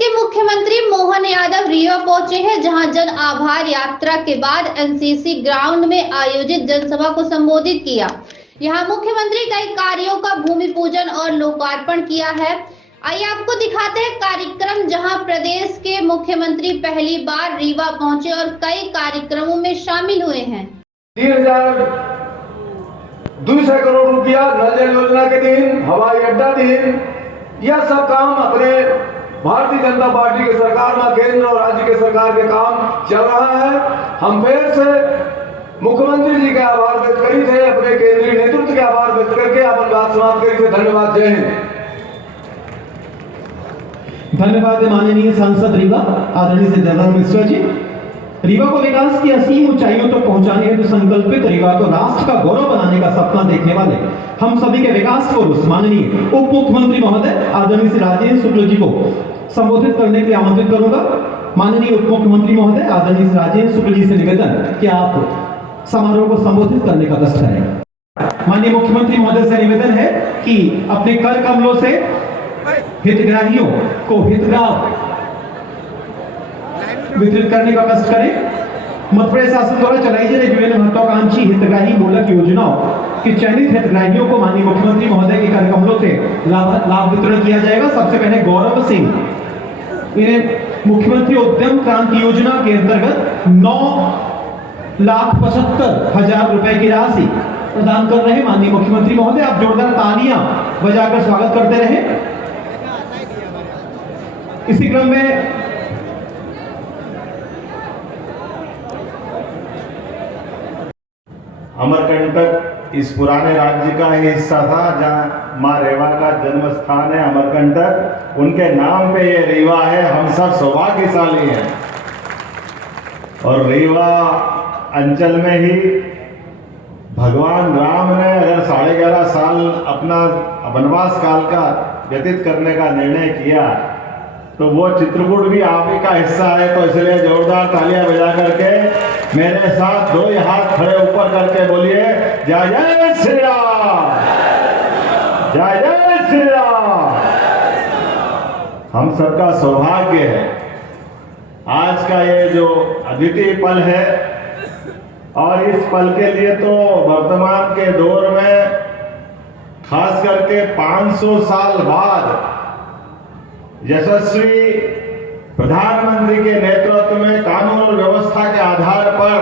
के मुख्यमंत्री मोहन यादव रीवा पहुंचे हैं, जहां जन आभार यात्रा के बाद एनसीसी ग्राउंड में आयोजित जनसभा को संबोधित किया। यहां मुख्यमंत्री कई कार्यों का भूमि पूजन और लोकार्पण किया है। आइए आपको दिखाते हैं कार्यक्रम, जहां प्रदेश के मुख्यमंत्री पहली बार रीवा पहुंचे और कई कार्यक्रमों में शामिल हुए हैं। 3,200 करोड़ रुपया नल जल योजना के दिन, हवाई अड्डा दिन, यह सब काम अपने भारतीय जनता पार्टी की सरकार में केंद्र और राज्य के सरकार के काम चल रहा है। हम फिर से मुख्यमंत्री जी का आभार व्यक्त करी थे, अपने केंद्रीय नेतृत्व के आभार व्यक्त करके अपन बात समाप्त करी थे। धन्यवाद। जय हिंद। धन्यवाद माननीय सांसद रीवा आदरणीय से जनरल मिश्रा जी। रीवा को विकास की असीम ऊंचाइयों तक पहुंचाने हेतु संकल्पित रीवा को राष्ट्र का गौरव बनाने का सपना देखने वाले हम सभी के विकास पुरुष माननीय उप मुख्यमंत्री महोदय आदरणीय श्री राजेंद्र शुक्ल जी को संबोधित करने के लिए आमंत्रित करूंगा। माननीय उप मुख्यमंत्री महोदय आदरणीय श्री राजेंद्र शुक्ल जी से निवेदन कि आप समारोह को संबोधित करने का कष्ट करें। माननीय मुख्यमंत्री महोदय से निवेदन है कि अपने कर कमलों से हितग्राहियों को हितग्राह वितरित करने का कष्ट करें। मध्य प्रदेश शासन द्वारा चलाई जा रही विभिन्न महत्वाकांक्षी हितग्राही मूलक योजनाओं के चयनित हितग्राहियों को माननीय मुख्यमंत्री महोदय के कार्यक्रमों से लाभ वितरण किया जाएगा। सबसे पहले गौरव सिंह, इन्हें मुख्यमंत्री उद्यम क्रांति योजना के अंतर्गत 9,75,000 रुपए की राशि प्रदान कर रहे हैं माननीय मुख्यमंत्री महोदय। आप जोरदार तालियां बजाकर स्वागत करते रहे। इसी क्रम में अमरकंटक इस पुराने राज्य का ही हिस्सा था, जहाँ माँ रेवा का जन्म स्थान है अमरकंटक, उनके नाम पे ये रीवा है। हम सब सौभाग्यशाली हैं। और रीवा अंचल में ही भगवान राम ने अगर 11.5 साल अपना वनवास काल का व्यतीत करने का निर्णय किया, तो वो चित्रकूट भी आप ही का हिस्सा है। तो इसलिए जोरदार तालियां बजा करके मेरे साथ 2 हाथ खड़े ऊपर करके बोलिए जय जय श्री राम, जय जय श्री राम। हम सबका सौभाग्य है आज का ये जो अद्वितीय पल है, और इस पल के लिए तो वर्तमान के दौर में खास करके 500 साल बाद यशस्वी प्रधानमंत्री के नेतृत्व में कानून और व्यवस्था के आधार पर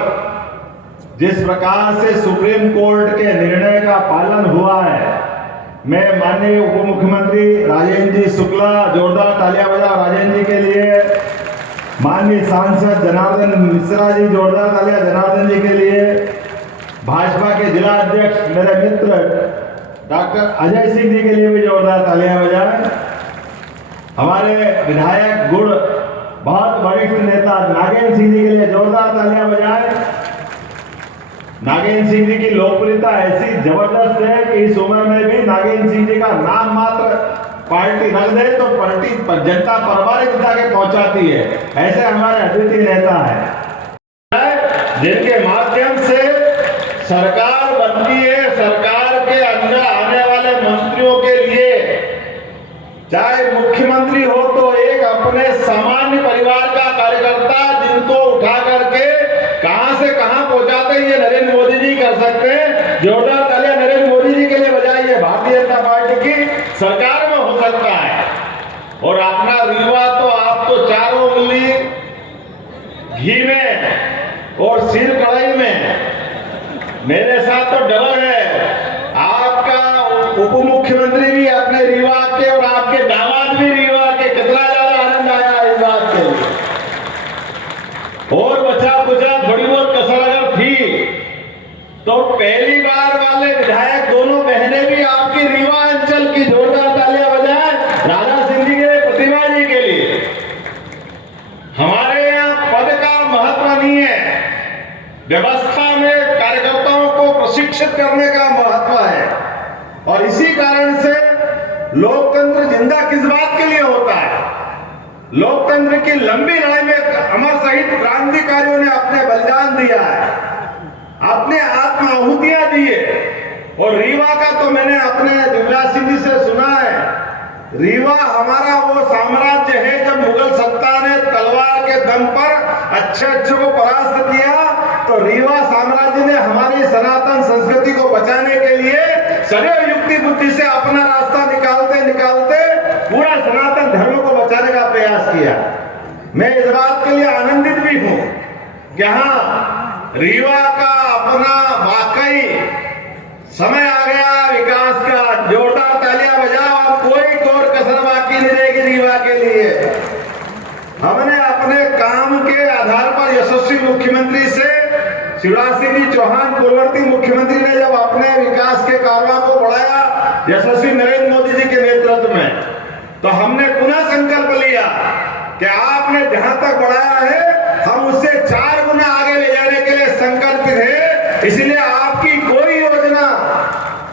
जिस प्रकार से सुप्रीम कोर्ट के निर्णय का पालन हुआ है, मैं माननीय उप मुख्यमंत्री राजेंद्र जी शुक्ला, जोरदार तालियां बजाओ राजेंद्र जी के लिए। माननीय सांसद जनार्दन मिश्रा जी, जोरदार तालियां जनार्दन जी के लिए। भाजपा के जिला अध्यक्ष मेरे मित्र डॉक्टर अजय सिंह जी के लिए भी जोरदार तालियां बजाएं। हमारे विधायक गुण बहुत वरिष्ठ नेता नागेंद्र सिंह जी के लिए जोरदार तालियां बजाएं। नागेंद्र सिंह जी की लोकप्रियता ऐसी जबरदस्त है कि इस उम्र में भी नागेंद्र सिंह जी का नाम मात्र पार्टी रख दे तो पार्टी पर जनता परवारे जिता के पहुंचाती है। ऐसे हमारे अद्वितीय नेता है जिनके माध्यम से सरकार बनती है। सरकार के अंदर आने वाले मंत्रियों के लिए चाहे मुख्यमंत्री हो तो एक अपने सामान्य परिवार का कार्यकर्ता, जिनको उठा करके कहां से कहां पहुंचाते हैं, ये नरेंद्र मोदी जी कर सकते हैं। जोरदार तालियां नरेंद्र मोदी जी के लिए बजाइए। भारतीय जनता पार्टी की सरकार में हो सकता है। और अपना रीवा तो आप तो 4 उंगली घी में और सिर कढ़ाई में, मेरे साथ तो डबल है। आपका उप मुख्यमंत्री भी अपने रीवा के और आपके दामाद भी रीवा के, कितना ज्यादा आनंद आया इस बात के लिए। और बचा कुचा थोड़ी बहुत कसर अगर थी तो पहली बार वाले विधायक दोनों बहनें भी आपकी रीवा अंचल की, जोरदार तालियां बजाएं राजा सिंह जी के, प्रतिभा जी के लिए। हमारे यहाँ पद का महत्व नहीं है, व्यवस्था में कार्यकर्ताओं को प्रशिक्षित करने का महत्व है। और इसी कारण से लोकतंत्र जिंदा किस बात के लिए होता है? लोकतंत्र की लंबी लड़ाई में अमर शहीद क्रांतिकारियों ने अपने बलिदान दिया है, अपने आत्म आहुतियां दी है। और रीवा का तो मैंने अपने दिव्या सिंह जी से सुना है, रीवा हमारा वो साम्राज्य है जब मुगल दम पर अच्छे को परास्त किया, तो रीवा साम्राज्य ने हमारी सनातन संस्कृति को बचाने के लिए सदैव युक्ति बुद्धि से अपना रास्ता निकालते निकालते पूरा सनातन धर्म को बचाने का प्रयास किया। मैं इस बात के लिए आनंदित भी हूं कि हाँ, रीवा का अपना वाकई समय आ गया विकास का। जोरदार तालियां बजाओ, अब कोई कोर कसर बाकी नहीं रहेगी रीवा के लिए। हमने अपने काम के आधार पर यशस्वी मुख्यमंत्री से शिवराज सिंह जी चौहान पूर्ववर्ती मुख्यमंत्री ने जब अपने विकास के कारवां को बढ़ाया यशस्वी नरेंद्र मोदी जी के नेतृत्व में, तो हमने पुनः संकल्प लिया कि आपने जहां तक बढ़ाया है हम उससे 4 गुना आगे ले जाने के लिए संकल्पित है। इसलिए आपकी कोई योजना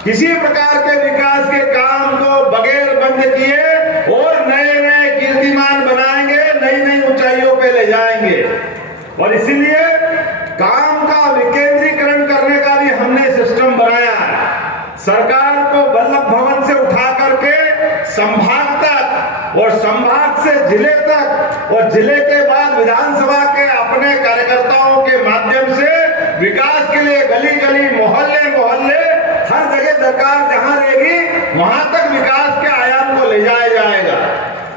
किसी प्रकार के विकास के काम को बगैर बंद किए और नए नए कीर्तिमान बनाएंगे, नई नई ऊंचाइयों पे ले जाएंगे। और इसीलिए काम का विकेंद्रीकरण करने का भी हमने सिस्टम बनाया है। सरकार को वल्लभ भवन से उठा करके संभाग तक और संभाग से जिले तक और जिले के बाद विधानसभा के अपने कार्यकर्ताओं के माध्यम से विकास के लिए गली गली मोहल्ले मोहल्ले हर जगह सरकार जहां रहेगी वहां तक विकास के आयाम को ले जाया जाएगा।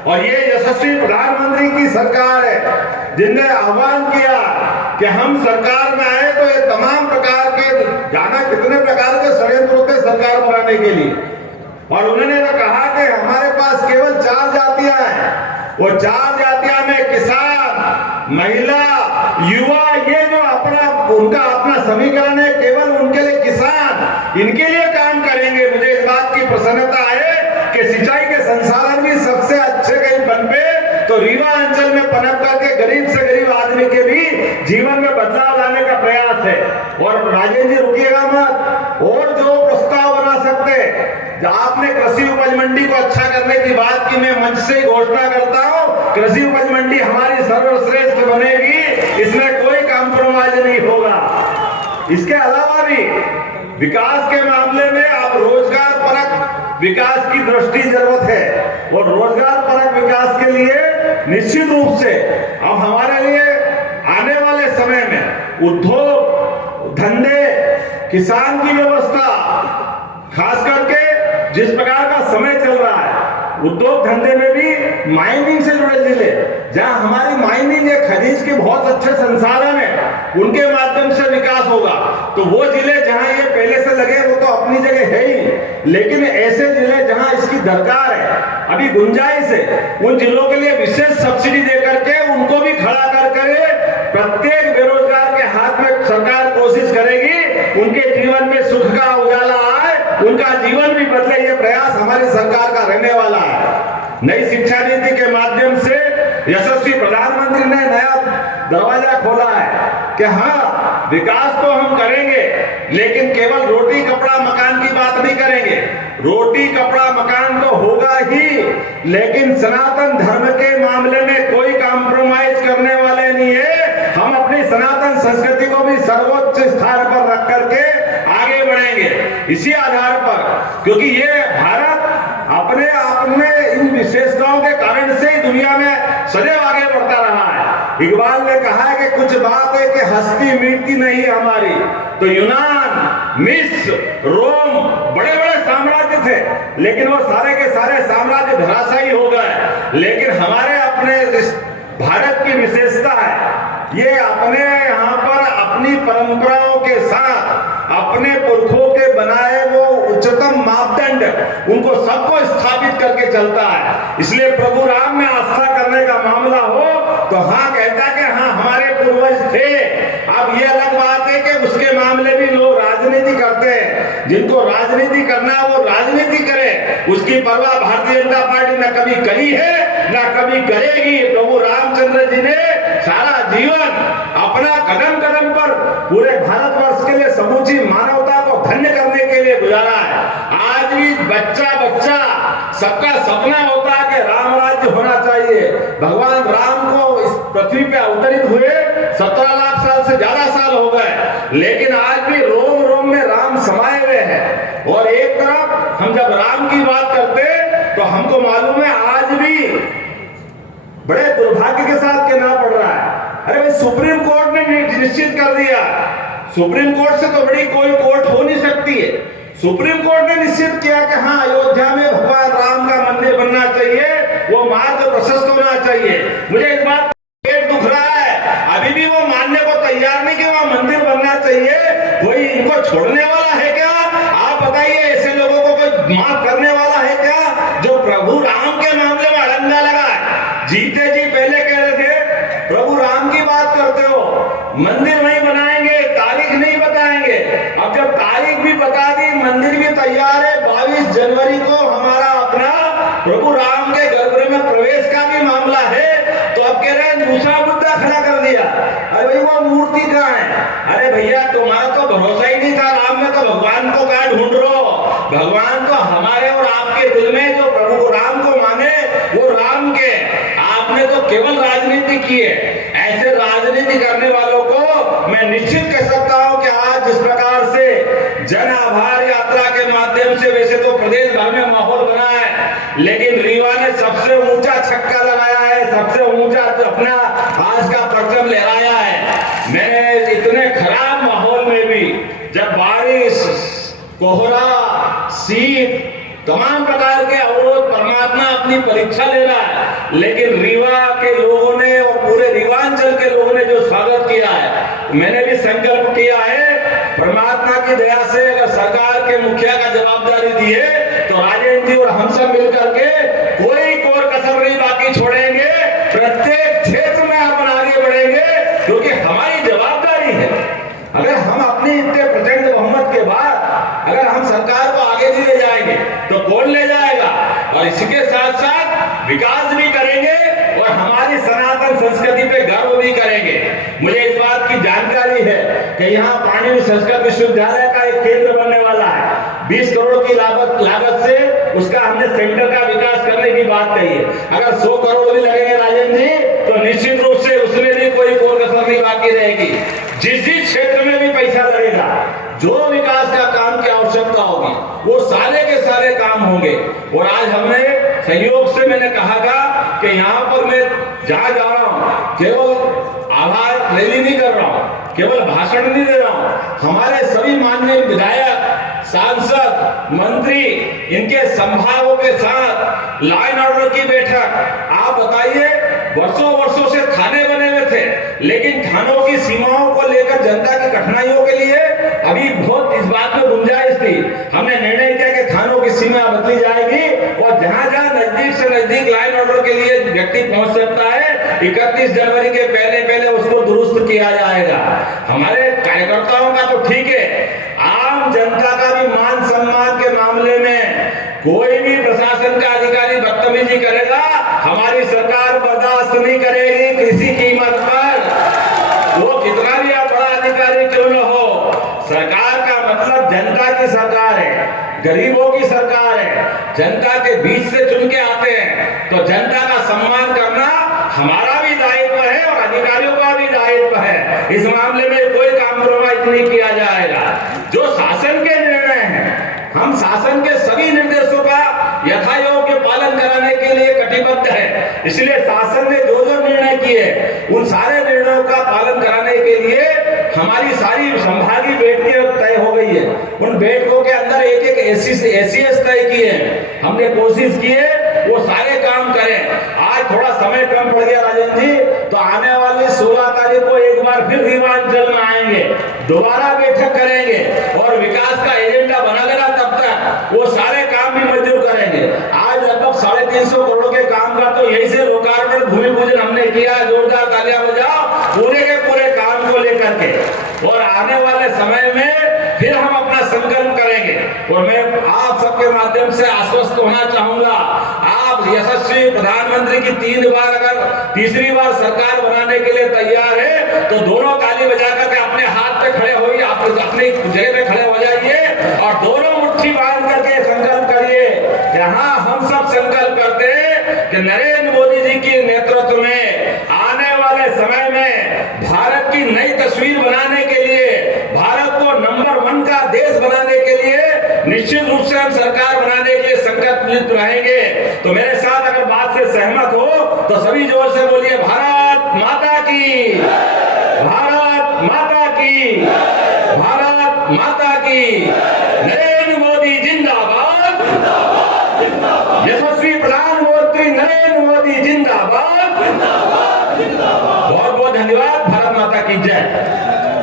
और ये यशस्वी प्रधानमंत्री की सरकार है जिनने आह्वान किया कि हम सरकार में आए तो ये तमाम प्रकार के जाना कितने प्रकार के षड्यंत्र होते सरकार बनाने के लिए। और उन्होंने तो कहा कि हमारे पास केवल 4 जातियां हैं, वो 4 जातियां में किसान, महिला, युवा, ये जो उनका अपना समीकरण है, केवल उनके लिए किसान, इनके लिए काम करेंगे। मुझे इस बात की प्रसन्नता है कि सिंचाई के संसाधन भी सबसे अच्छे कहीं बन पे तो रीवा अंचल में पनप करके गरीब से गरीब आदमी के भी जीवन में बदलाव लाने का प्रयास है। और राजेंद्र जी रुकिएगा मत, और जो प्रस्ताव बना सकते, आपने कृषि उपज मंडी को अच्छा करने की बात की, मैं मंच से घोषणा करता हूं कृषि उपज मंडी हमारी सर्वश्रेष्ठ बनेगी, इसमें कोई कॉम्प्रोमाइज नहीं होगा। इसके अलावा भी विकास के मामले में अब रोजगार परक विकास की दृष्टि जरूरत है। और रोजगार परक विकास के लिए निश्चित रूप से अब हमारे लिए आने वाले समय में उद्योग धंधे, किसान की व्यवस्था, खास करके जिस प्रकार का समय चल रहा है उद्योग धंधे में भी माइनिंग से जुड़े जिले जहां हमारी माइनिंग है, खनिज के बहुत अच्छे संसाधन है, उनके माध्यम से विकास होगा। तो वो जिले जहां ये पहले से लगे वो तो अपनी जगह है ही, लेकिन ऐसे जिले जहां इसकी दरकार है, अभी गुंजाइश है, उन जिलों के लिए विशेष सब्सिडी देकर के उनको भी खड़ा कर करे प्रत्येक बेरोजगार के हाथ में सरकार कोशिश करेगी उनके जीवन में सुख का उजाला आए, उनका जीवन भी बदले। ये प्रयास हमारी सरकार का रहने वाला है। नई शिक्षा नीति के माध्यम से यशस्वी प्रधानमंत्री ने नया दरवाजा खोला है कि हाँ, विकास तो हम करेंगे लेकिन केवल रोटी कपड़ा मकान की बात नहीं करेंगे। रोटी कपड़ा मकान तो होगा ही, लेकिन सनातन धर्म के मामले में कोई कॉम्प्रोमाइज करने वाले नहीं है। हम अपनी सनातन संस्कृति को भी सर्वोच्च स्थान पर रख करके आगे बढ़ेंगे इसी आधार पर, क्योंकि ये भारत अपने आप में इन विशेषताओं के कारण से ही दुनिया में सदैव आगे बढ़ता रहा है। इकबाल ने कहा है कि कुछ बात है कि हस्ती मिटती नहीं हमारी। तो यूनान, मिस्र, रोम बड़े बड़े साम्राज्य थे, लेकिन वो सारे के सारे साम्राज्य धराशायी हो गए। लेकिन हमारे अपने भारत की विशेषता है, ये अपने यहाँ पर अपनी परंपराओं के साथ अपने पुरखों के बनाए वो उच्चतम मापदंड उनको सबको स्थापित करके चलता है। इसलिए प्रभु राम में आस्था करने का मामला हो तो हाँ कहता कि हाँ हमारे पूर्वज थे। अब ये अलग बात है कि उसके मामले भी लोग राजनीति करते हैं। जिनको राजनीति करना है वो राजनीति करे, उसकी परवाह भारतीय जनता पार्टी न कभी करी है न कभी करेगी। प्रभु रामचंद्र जी ने सारा जीवन अपना कदम कदम पर पूरे भारतवर्ष के लिए समूची मानवता को धन्य करने के लिए गुजारा है। आज भी बच्चा बच्चा सबका सपना होता है कि राम राज्य होना चाहिए। भगवान राम को इस पृथ्वी पे अवतरित हुए 17 लाख साल से ज्यादा साल हो गए, लेकिन आज भी रोम रोम में राम समाये हुए हैं। और एक तरफ हम जब राम की बात करते तो हमको मालूम है आज भी बड़े दुर्भाग्य के साथ कहना पड़ रहा है अरे भाई सुप्रीम कोर्ट ने निश्चित कर दिया, सुप्रीम कोर्ट से तो बड़ी कोई कोर्ट हो नहीं सकती है। सुप्रीम कोर्ट ने निश्चित किया कि हाँ, अयोध्या में भगवान राम का मंदिर बनना चाहिए, वो मार्ग प्रशस्त होना चाहिए। मुझे इस बात पेट दुख रहा है, अभी भी वो मानने को तैयार नहीं कि वहां मंदिर बनना चाहिए। कोई इनको छोड़ने वाला है क्या? आप बताइए, ऐसे लोगों को कोई माफ करने वाला है क्या जो प्रभु राम के मामले में अड़ंगा लगा है? जीते जी पहले कह रहे थे प्रभु राम की बात करते हो, मंदिर वहीं बनाएंगे, तारीख नहीं बताएंगे। अब जब तारीख भी बता दी, मंदिर भी तैयार है, 22 जनवरी को हमारा अपना प्रभु राम के गर्भगृह में प्रवेश का भी मामला है, तो अब कह रहे हैं दूसरा मुद्दा खड़ा कर दिया। अरे भाई वो मूर्ति कहाँ है? अरे भैया तुम्हारा तो भरोसा ही नहीं था राम में, तो भगवान को कहाँ ढूंढ रहे हो? भगवान तो हमारे और आपके दिल में जो प्रभु राम को माने वो राम के, आपने तो केवल राजनीति की है। ऐसे राजनीति करने वालों को मैं निश्चित कह सकता हूं कि आज जिस प्रकार से जन आभार यात्रा के माध्यम से वैसे तो प्रदेश भर में माहौल बना है, लेकिन रीवा ने सबसे ऊंचा छक्का लगाया है, सबसे ऊंचा अपना आज का परचम लहराया है। मैंने इतने खराब माहौल में भी, जब बारिश, कोहरा, शीत, तमाम प्रकार के अवरोध, परमात्मा अपनी परीक्षा ले रहा है, लेकिन रीवा के लोगों ने और पूरे रीवांचल के लोगों ने जो स्वागत किया है, मैंने भी संकल्प किया है परमात्मा की दया से अगर सरकार के मुखिया का जवाबदारी दी है तो राजेंद्र जी और हम सब मिलकर के कोई कोर कसर नहीं बाकी छोड़ेंगे, प्रत्येक क्षेत्र में अपन आगे बढ़ेंगे, क्योंकि हमारी जवाबदारी है। अगर हम अपनी इतने प्रचंड बहुमत के बाद अगर हम सरकार को आगे नहीं ले जाएंगे तो कौन ले जाएगा? और इसके साथ साथ विकास भी करेंगे और हमारी सनातन संस्कृति पे गर्व भी करेंगे। मुझे इस बात की जानकारी है कि यहाँ पाणिनि संस्कृत विश्वविद्यालय का एक केंद्र बनने वाला है। 20 करोड़ की लागत से उसका हमने सेंटर का विकास करने की बात कही है। अगर 100 करोड़ भी लगेंगे राजन जी, तो निश्चित रूप से उसमें भी कोई कोर कसर नहीं बाकी रहेगी। जिस क्षेत्र में भी पैसा लगेगा, जो विकास का काम की आवश्यकता होगी, वो सारे के सारे काम होंगे। और आज हमने सहयोग से मैंने कहा था कि यहाँ पर मैं जहां जा रहा हूँ केवल आभार रैली नहीं कर रहा हूँ, केवल भाषण नहीं दे रहा हूँ। हमारे सभी माननीय विधायक, सांसद, मंत्री, इनके संभागों के साथ लॉ एंड ऑर्डर की बैठक। आप बताइए, वर्षों वर्षों से थाने बने हुए थे, लेकिन थानों की सीमाओं को लेकर जनता की कठिनाइयों के लिए अभी बहुत इस बात में गुंजाइश थी। हमने निर्णय किया कि थानों की सीमा बदली जाएगी और जहां जहां नजदीक से नजदीक लॉ एंड ऑर्डर के लिए व्यक्ति पहुंच सकता है, 31 जनवरी के पहले पहले उसको दुरुस्त किया जाएगा। हमारे कार्यकर्ताओं का तो ठीक है, आम जनता का भी मान सम्मान के मामले में कोई भी प्रशासन का अधिकारी बदतमीजी करेगा, हमारी सरकार बर्दाश्त नहीं करेगी किसी कीमत पर, वो कितना भी बड़ा अधिकारी क्यों न हो। सरकार का मतलब जनता की सरकार है, गरीबों की सरकार है, जनता के बीच से चुन के आते हैं, तो जनता का सम्मान करना हमारा भी दायित्व है और अधिकारियों का भी दायित्व है। इस मामले में कोई कॉम्प्रोमाइज नहीं किया जाएगा। जो शासन के निर्णय हैं, हम शासन के सभी निर्देशों का यथायोग्य पालन कराने के लिए कटिबद्ध है। इसलिए शासन ने जो जो निर्णय किए, उन सारे निर्णयों का पालन कराने के लिए हमारी सारी संभागीय बैठकें तय हो गई है। उन बैठकों के अंदर एक एक एसीएस तय किए हैं। हमने कोशिश की है वो सारे काम करें। आज थोड़ा समय कम पड़ गया राजन जी, तो आने वाली 16 तारीख को एक बार फिर रीवांचल में आएंगे, दोबारा बैठक करेंगे और विकास का एजेंडा बना लेना। तब तक वो सारे काम भी मंजूर करेंगे। आज लगभग 350 करोड़ के काम का तो यही से लोकार्पण, भूमि पूजन हमने किया। जोरदार तालियां बजाओ पूरे के पूरे काम को लेकर के। और आने वाले समय में फिर हम अपना संकल्प करेंगे। और मैं आप सबके माध्यम से आश्वस्त होना चाहूंगा, आप यशस्वी प्रधानमंत्री की 3 बार अगर तीसरी बार सरकार बनाने के लिए तैयार है, तो दोनों ताली बजा करके अपने हाथ पे खड़े होइए, आप अपनी जगह पे खड़े हो जाइए और दोनों मुट्ठी बांध करके संकल्प करिए। यहाँ हम सब संकल्प करते हैं कि नरेंद्र मोदी जी के नेतृत्व में आने वाले समय में भारत की नई तस्वीर बनाने के लिए, भारत को नंबर 1 का देश बनाने के लिए निश्चित रूप से हम सरकार बनाने के लिए संकल्पित रहेंगे। तो मेरे साथ अगर बात से सहमत हो तो सभी जोर से बोलिए भारत माता की, भारत माता की, भारत माता की। नरेंद्र मोदी जिंदाबाद, यशस्वी प्रधानमंत्री नरेंद्र मोदी जिंदाबाद। बहुत बहुत धन्यवाद। भारत माता की जय।